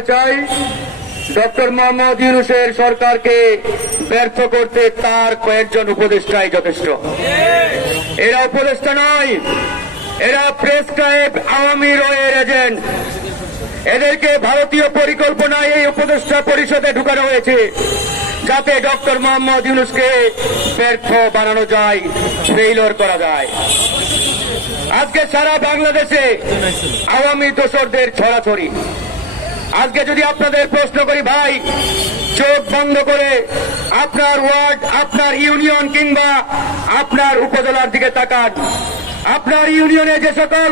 বলতে চাই, ডক্টর মোহাম্মদ ইউনুসের সরকারকে ব্যর্থ করতে তার কয়েকজন উপদেষ্টাই যথেষ্ট। এরা উপদেষ্টা নয়, এরা প্রেস ক্লাব আওয়ামী রয়ের এজেন্ট। এদেরকে ভারতীয় পরিকল্পনায় এই উপদেষ্টা পরিষদে ঢুকানো হয়েছে, যাতে ডক্টর মোহাম্মদ ইউনুসকে ব্যর্থ বানানো যায় ফেইলর করা যায়। আজকে সারা বাংলাদেশে আওয়ামী দোসরদের ছড়াছড়ি। আজকে যদি আপনাদের প্রশ্ন করি, ভাই, চোখ বন্ধ করে আপনার ওয়ার্ড, আপনার ইউনিয়ন কিংবা আপনার উপজেলার দিকে তাকান। আপনার ইউনিয়নে যে সকল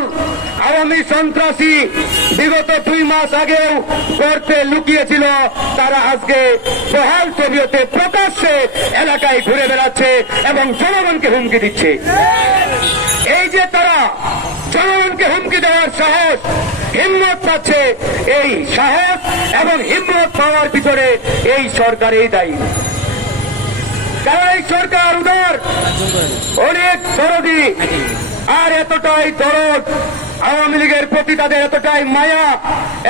আওয়ামী সন্ত্রাসী বিগত দুই মাস আগেও গর্তে লুকিয়েছিল, তারা আজকে বহাল তবিয়তে প্রকাশ্যে এলাকায় ঘুরে বেড়াচ্ছে এবং জনগণকে হুমকি দিচ্ছে। এই যে তারা জনগণকে হুমকি দেওয়ার সাহস হিম্মত পাচ্ছে এই সাহস এবং হিম্মত পাওয়ার পিছনে এই সরকারই দায়ী। কারণ এই সরকার উদার, অনেক দরদি আর এতটাই দরদ, আওয়ামী লীগের প্রতি তাদের এতটাই মায়া,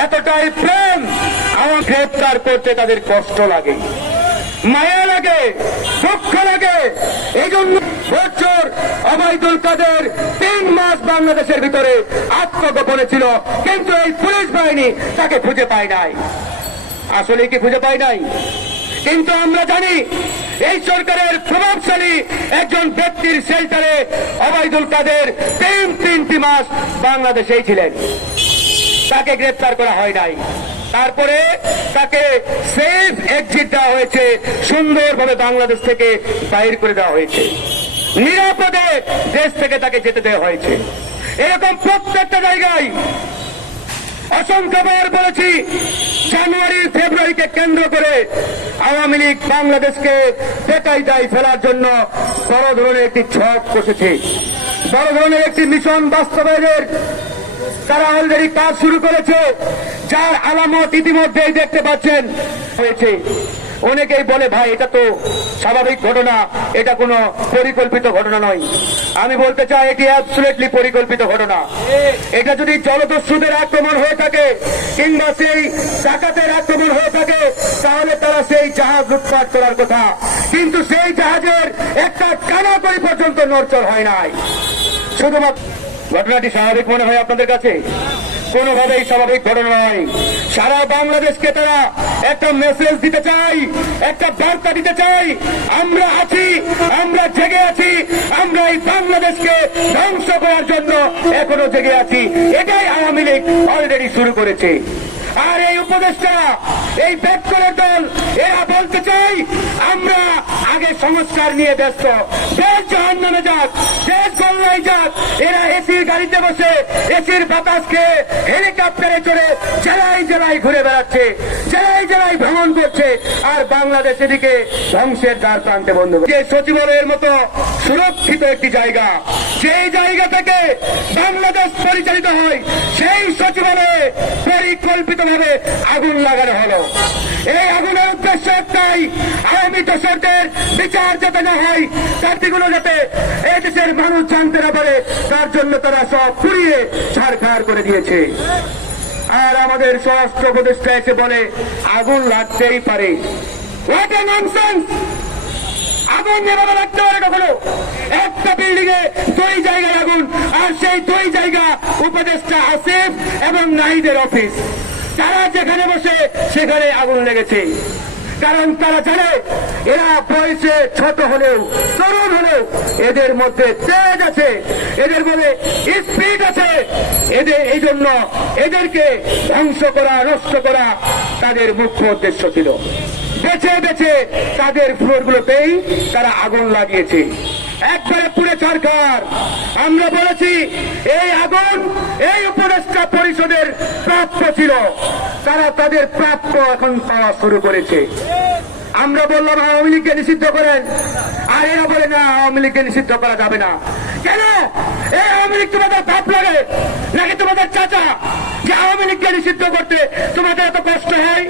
এতটাই প্রেম আমার গ্রেপ্তার করতে তাদের কষ্ট লাগে। মায়া লাগে দুঃখ লাগে। এই জন্য বছর অবায়দুল কাদের তিন মাস বাংলাদেশের ভিতরে আত্মগোপনে ছিল, কিন্তু এই পুলিশ বাহিনী তাকে খুঁজে পায় নাই। আসলে কি খুঁজে পায় নাই? কিন্তু আমরা জানি, এই সরকারের প্রভাবশালী একজন ব্যক্তির শেল্টারে অবায়দুল কাদের তিন তিনটি মাস বাংলাদেশেই ছিলেন। তাকে গ্রেপ্তার করা হয় নাই। তারপরে তাকে সেফ এক্সিট দেওয়া হয়েছে। সুন্দরভাবে বাংলাদেশ থেকে বাইর করে দেওয়া হয়েছে। নিরাপদে দেশ থেকে তাকে যেতে দেওয়া হয়েছে। এরকম প্রত্যেকটা জায়গায় অসংখ্যবার বলেছি, জানুয়ারি, ফেব্রুয়ারিকে কেন্দ্র করে আওয়ামী লীগ বাংলাদেশকে বেকাই দায় ফেলার জন্য বড় ধরনের একটি ছক কষেছে বড় ধরনের একটি মিশন বাস্তবায়নের, তারা অলরেডি কাজ শুরু করেছে। যার আলামত ইতিমধ্যেই দেখতে পাচ্ছেন, হয়েছে। অনেকেই বলে, ভাই, এটা তো স্বাভাবিক ঘটনা। এটা কোনো পরিকল্পিত ঘটনা নয়। আমি বলতে চাই, এটি অ্যাবসুলেটলি পরিকল্পিত ঘটনা। এটা যদি জলদস্যুদের আক্রমণ হয়ে থাকে, কিংবা সেই ডাকাতের আক্রমণ হয়ে থাকে, তাহলে তারা সেই জাহাজ লুটপাট করার কথা। কিন্তু সেই জাহাজের একটা কানাকড়ি পর্যন্ত নড়চড় হয় নাই। শুধুমাত্র ঘটনাটি স্বাভাবিক মনে হয় আপনাদের কাছে? কোনোভাবেই স্বাভাবিক ঘটনা নয়। সারা বাংলাদেশকে তারা একটা মেসেজ দিতে চাই, একটা বার্তা দিতে চাই, আমরা আছি, আমরা জেগে আছি, আমরা এই বাংলাদেশকে ধ্বংস করার জন্য এখনও জেগে আছি। এটাই আওয়ামী লীগ অলরেডি শুরু করেছে। আর এই উপদেষ্টা, এই ব্যাকরের দল এরা বলতে চাই, আমরা আগে সংস্কার নিয়ে ব্যস্ত। দেশ জাহান নামে যাক, দেশ গল্লাই যাক। এরা এসির গাড়িতে বসে, এসির বাতাস খেয়ে হেলিকপ্টারে চড়ে জেলায় জেলায় ঘুরে বেড়াচ্ছে জেলায় জেলায় ভ্রমণ করছে। আর বাংলাদেশ এদিকে ধ্বংসের দ্বার প্রান্তে বন্ধ যে সচিবালয়ের মতো সুরক্ষিত একটি জায়গা সেই জায়গা থেকে বাংলাদেশ পরিচালিত হয়, সেই সচিবালয়ে পরিকল্পিতভাবে আগুন লাগানো হলো। এই আগুনের উদ্দেশ্য একটাই আওয়ামী দোষরদের বিচার যাতে না হয়, জাতিগুলো যাতে এই দেশের মানুষ জানতে না পারে, তার জন্য তারা সব পুড়িয়ে ছাড়খাড় করে দিয়েছে। আর আমাদের স্বরাষ্ট্র উপদেষ্টা এসে বলে, আগুন লাগতেই পারে। আগুন যেভাবে রাখতে পারে কখনো? একটা বিল্ডিং এ দুই জায়গায় আগুন, আর সেই দুই জায়গা উপদেষ্টা আসিফ এবং নাহিদের অফিস তারা যেখানে বসে, সেখানে আগুন লেগেছে। কারণ তারা জানে, এরা বয়সে ছোট হলেও, তরুণ হলেও এদের মধ্যে তেজ আছে, এদের মধ্যে স্পিড আছে। এদের, এই জন্য এদেরকে ধ্বংস করা, নষ্ট করা তাদের মুখ্য উদ্দেশ্য ছিল। বেছে বেছে তাদের ফ্লোরগুলোতেই তারা আগুন লাগিয়েছে। সরকার। আমরা বলেছি, এই আগুন এই উপদেষ্টা পরিষদের প্রাপ্য ছিল। তারা তাদের প্রাপ্য এখন পাওয়া শুরু করেছে। আমরা বললাম, আওয়ামী লীগকে নিষিদ্ধ করেন। আর এরা বলে, না, আওয়ামী লীগকে নিষিদ্ধ করা যাবে না। কেন? এই আওয়ামী লীগ তোমাদের পাপ লাগে? নাকি তোমাদের চাচা? যে আওয়ামী লীগকে নিষিদ্ধ করতে তোমাদের এত কষ্ট হয়?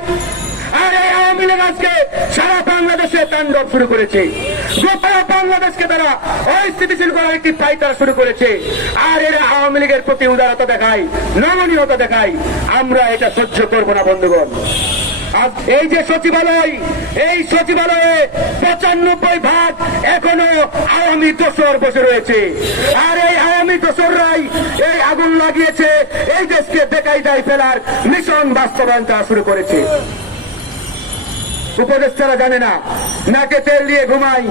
আর এই আওয়ামী লীগ আজকে সারা বাংলাদেশে তাণ্ডব শুরু করেছে। গোটা বাংলাদেশকে তারা অস্থিতিশীল করার একটি পাইতারা শুরু করেছে। আর এরা আওয়ামী লীগের প্রতি উদারতা দেখায়, নমনীয়তা দেখায়। আমরা এটা সহ্য করব না, বন্ধুগণ। এই যে সচিবালয়, এই সচিবালয়ে পঁচানব্বই ভাগ এখনও আওয়ামী দোসর বসে রয়েছে। আর এই আওয়ামী দোসররাই এই আগুন লাগিয়েছে, এই দেশকে বেকায়দায় ফেলার মিশন বাস্তবায়ন করা শুরু করেছে। উপদেষ্টারা জানে না। নাকে তেল দিয়ে ঘুমাই,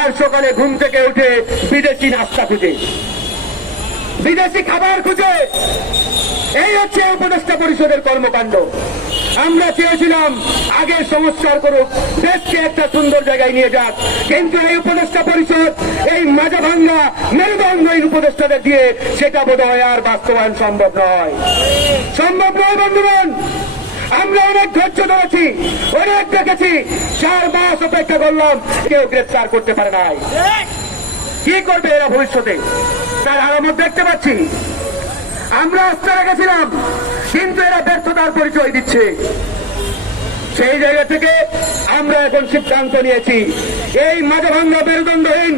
আর সকালে ঘুম থেকে উঠে বিদেশি নাস্তা খুঁজে। বিদেশি খাবার খুঁজে। এই হচ্ছে উপদেষ্টা পরিষদের কর্মকাণ্ড। আমরা চেয়েছিলাম আগে সংস্কার করুক, দেশকে একটা সুন্দর জায়গায় নিয়ে যাক। কিন্তু এই উপদেষ্টা পরিষদ, এই মাজা ভাঙ্গা মেরুদণ্ডহীন উপদেষ্টাদের দিয়ে সেটা বোধ হয় আর বাস্তবায়ন সম্ভব নয়। সম্ভব নয়, বন্ধুগণ! আমরা অনেক ধৈর্য ধরেছি, অনেক দেখেছি। চার মাস অপেক্ষা করলাম, কেউ গ্রেফতার করতে পারে নাই। কি করবে এরা ভবিষ্যতে? তার আলামত দেখতে পাচ্ছি। আমরা আস্থা রেখেছিলাম, কিন্তু এরা ব্যর্থতার পরিচয় দিচ্ছে। সেই জায়গা থেকে আমরা এখন সিদ্ধান্ত নিয়েছি, এই মাঝভাঙ্গা মেরুদণ্ডহীন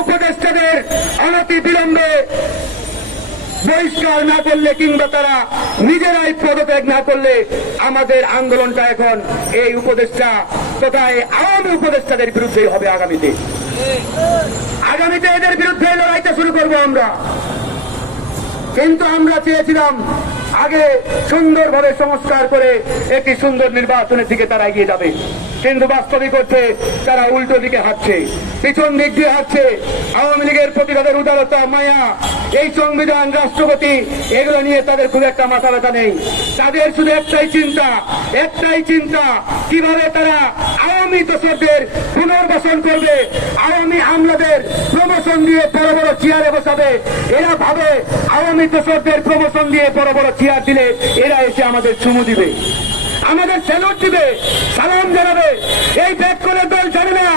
উপদেষ্টাদের অনতি বিলম্বে বহিষ্কার না করলে কিংবা তারা নিজেরাই পদত্যাগ না করলে আমাদের আন্দোলনটা এখন এই উপদেষ্টা তথা এই আওয়ামী উপদেষ্টাদের বিরুদ্ধেই হবে আগামীতে। আগামীতে এদের বিরুদ্ধে লড়াইটা শুরু করব আমরা। কিন্তু আমরা চেয়েছিলাম আগে সুন্দরভাবে সংস্কার করে একটি সুন্দর নির্বাচনের দিকে তারা এগিয়ে যাবে। কিন্তু বাস্তবিক হচ্ছে তারা উল্টো দিকে হাঁটছে। পিছন দিক দিয়ে হাঁটছে। আওয়ামী লীগের প্রতিবাদের উদারতা, মায়া, এই সংবিধান, রাষ্ট্রপতি, এগুলো নিয়ে তাদের খুব একটা মাথা ব্যথা নেই। তাদের শুধু একটাই চিন্তা একটাই চিন্তা, কীভাবে তারা আওয়ামী দোষরদের পুনর্বাসন করবে, আওয়ামী আমলাদের প্রমোশন দিয়ে বড় বড় চেয়ারে বসাবে। এরা ভাবে আওয়ামী দোষরদের প্রমোশন দিয়ে বড় বড় চেয়ার দিলে এরা এসে আমাদের চুমু দিবে। আমাদের স্যালুট দিবে, সালাম জানাবে। এই ব্যাক করে দল জানে না,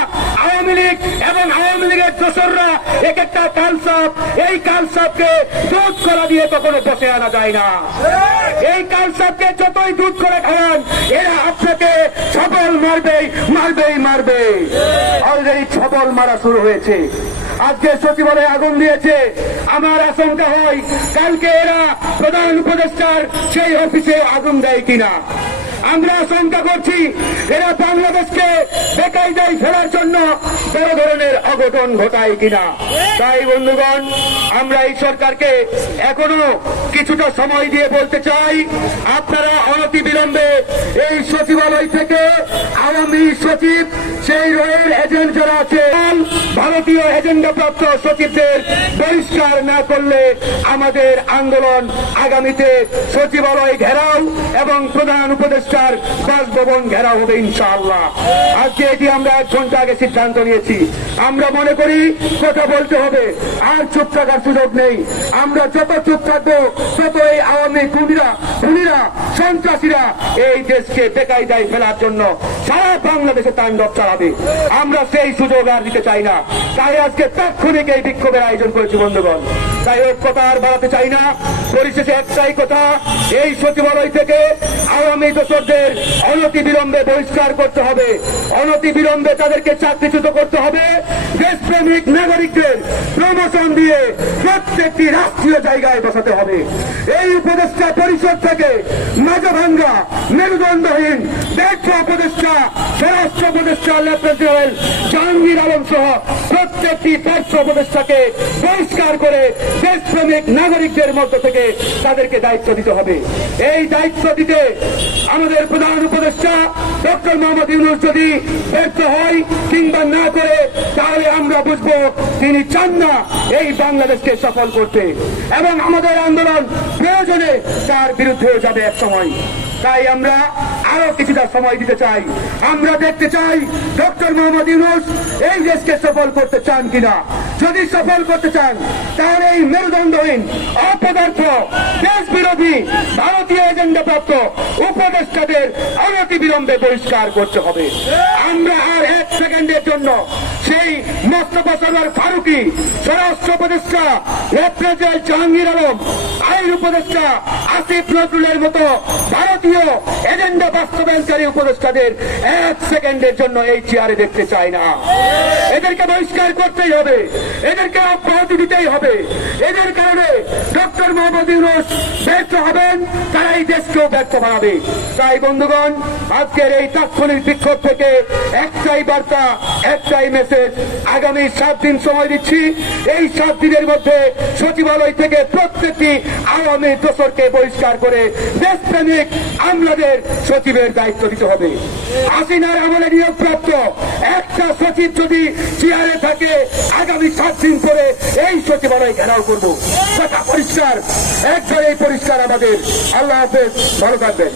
আওয়ামী লীগ এবং আওয়ামী লীগের দোসররা এক একটা কালসাপ, এই কালসাপকে দুধ করা দিয়ে কখনো বসে আনা যায় না। এই কালসাপকে যতই দুধ করে খাওয়ান, এরা আপনাকে ছবল মারবেই মারবেই মারবে অলরেডি ছবল মারা শুরু হয়েছে। আজকে সচিবালয়ে আগুন দিয়েছে। আমার আশঙ্কা হয়, কালকে এরা প্রধান উপদেষ্টার সেই অফিসে আগুন দেয় কিনা। আমরা আশঙ্কা করছি এরা বাংলাদেশকে বেকায়দায় ফেলার জন্য বড় ধরনের অঘটন ঘটায় কিনা। তাই, বন্ধুগণ, আমরা এই সরকারকে এখনও কিছুটা সময় দিয়ে বলতে চাই, আপনারা অনতি বিলম্বে এই সচিবালয় থেকে আওয়ামী সচিব সেই রয়ের এজেন্ট যারা আছে, ভারতীয় এজেন্ডা প্রাপ্ত সচিবদের বহিষ্কার না করলে আমাদের আন্দোলন আগামীতে সচিবালয় ঘেরাও এবং প্রধান উপদেষ্টার বাসভবন ঘেরাও হবে ইনশাআল্লাহ। আজকে এটি আমরা এক ঘণ্টা আগে সিদ্ধান্ত নিয়েছি। আমরা মনে করি কথা বলতে হবে, আর চুপ থাকার সুযোগ নেই। আমরা যত চুপ থাকব, তত এই আওয়ামী খুনিরা খুনিরা, সন্ত্রাসীরা এই দেশকে বেকায়দায় ফেলার জন্য সারা বাংলাদেশে তাণ্ডব চালাবে। আমরা সেই সুযোগ আর দিতে চাই না। তাই আজকে তাৎক্ষণিক এই বিক্ষোভের আয়োজন করেছি, বন্ধুগণ। একটাই কথা, এই সচিবালয় থেকে আওয়ামী দোষরদের অনতি বিলম্বে বহিষ্কার করতে হবে। অনতি বিলম্বে তাদেরকে করতে হবে। প্রমোশন দিয়ে প্রত্যেকটি রাষ্ট্রীয় জায়গায় বসাতে হবে। এই উপদেষ্টা পরিষদ থেকে মাঝাভাঙ্গা মেরুদণ্ডহীন ব্যর্থ উপদেষ্টা, স্বরাষ্ট্র উপদেষ্টা, লেফটেন্যান্ট জেনারেল জাহাঙ্গীর আলম সহ প্রত্যেকটি ব্যর্থ উপদেষ্টাকে বহিষ্কার করে দেশপ্রেমিক নাগরিকদের মধ্য থেকে তাদেরকে দায়িত্ব দিতে হবে। এই দায়িত্ব দিতে আমাদের প্রধান উপদেষ্টা ডক্টর মোহাম্মদ ইউনুস যদি ব্যর্থ হয় কিংবা না করে, তাহলে আমরা বুঝব তিনি চান না এই বাংলাদেশকে সফল করতে। এবং আমাদের আন্দোলন প্রয়োজনে তার বিরুদ্ধেও যাবে এক সময়। তাই আমরা আরও কিছুটা সময় দিতে চাই। আমরা দেখতে চাই ডক্টর মোহাম্মদ ইউনুস এই দেশকে সফল করতে চান কিনা। যদি সফল করতে চান, তাহলে এই মেরুদণ্ডহীন, অপদার্থ দেশ বিরোধী ভারতীয় এজেন্ডা প্রাপ্ত উপদেষ্টাদের অনতি বিলম্বে পরিষ্কার করতে হবে। আমরা সেকেন্ডের জন্য সেই মোস্তফা সরোয়ার ফারুকি, স্বরাষ্ট্র উপদেষ্টা লেফটেন্যান্ট জাহাঙ্গীর আলম, আইন উপদেষ্টা আসিফ নজরুলের মতো ভারতীয় এজেন্ডা বাস্তবায়নকারী উপদেষ্টাদের এক সেকেন্ডের জন্য এই চেয়ারে দেখতে চাই না। এদেরকে বহিষ্কার করতেই হবে, এদেরকে অব্যাহতি দিতেই হবে। এদের কারণে ডক্টর মোহাম্মদ ইউনুস ব্যর্থ হবেন তারা এই দেশকেও ব্যর্থ বানাবে। তাই বন্ধুগণ, আজকের এই তাৎক্ষণিক বিক্ষোভ থেকে একটাই বার্তা একটাই মেসেজ আগামী সাত দিন সময় দিচ্ছি। এই সাত দিনের মধ্যে সচিবালয় থেকে প্রত্যেকটি আওয়ামী দোসরকে বহিষ্কার করে দেশপ্রেমিক আমলাদের সচিবের দায়িত্ব দিতে হবে। হাসিনার আমলে নিয়োগপ্রাপ্ত একটা সচিব যদি চেয়ারে থাকে, আগামী সাত দিন পরে এই সচিবালয় ঘেরাও করব। কথা পরিষ্কার একবারেই পরিষ্কার আমাদের। আল্লাহ হাফেজ, ভালো থাকবেন।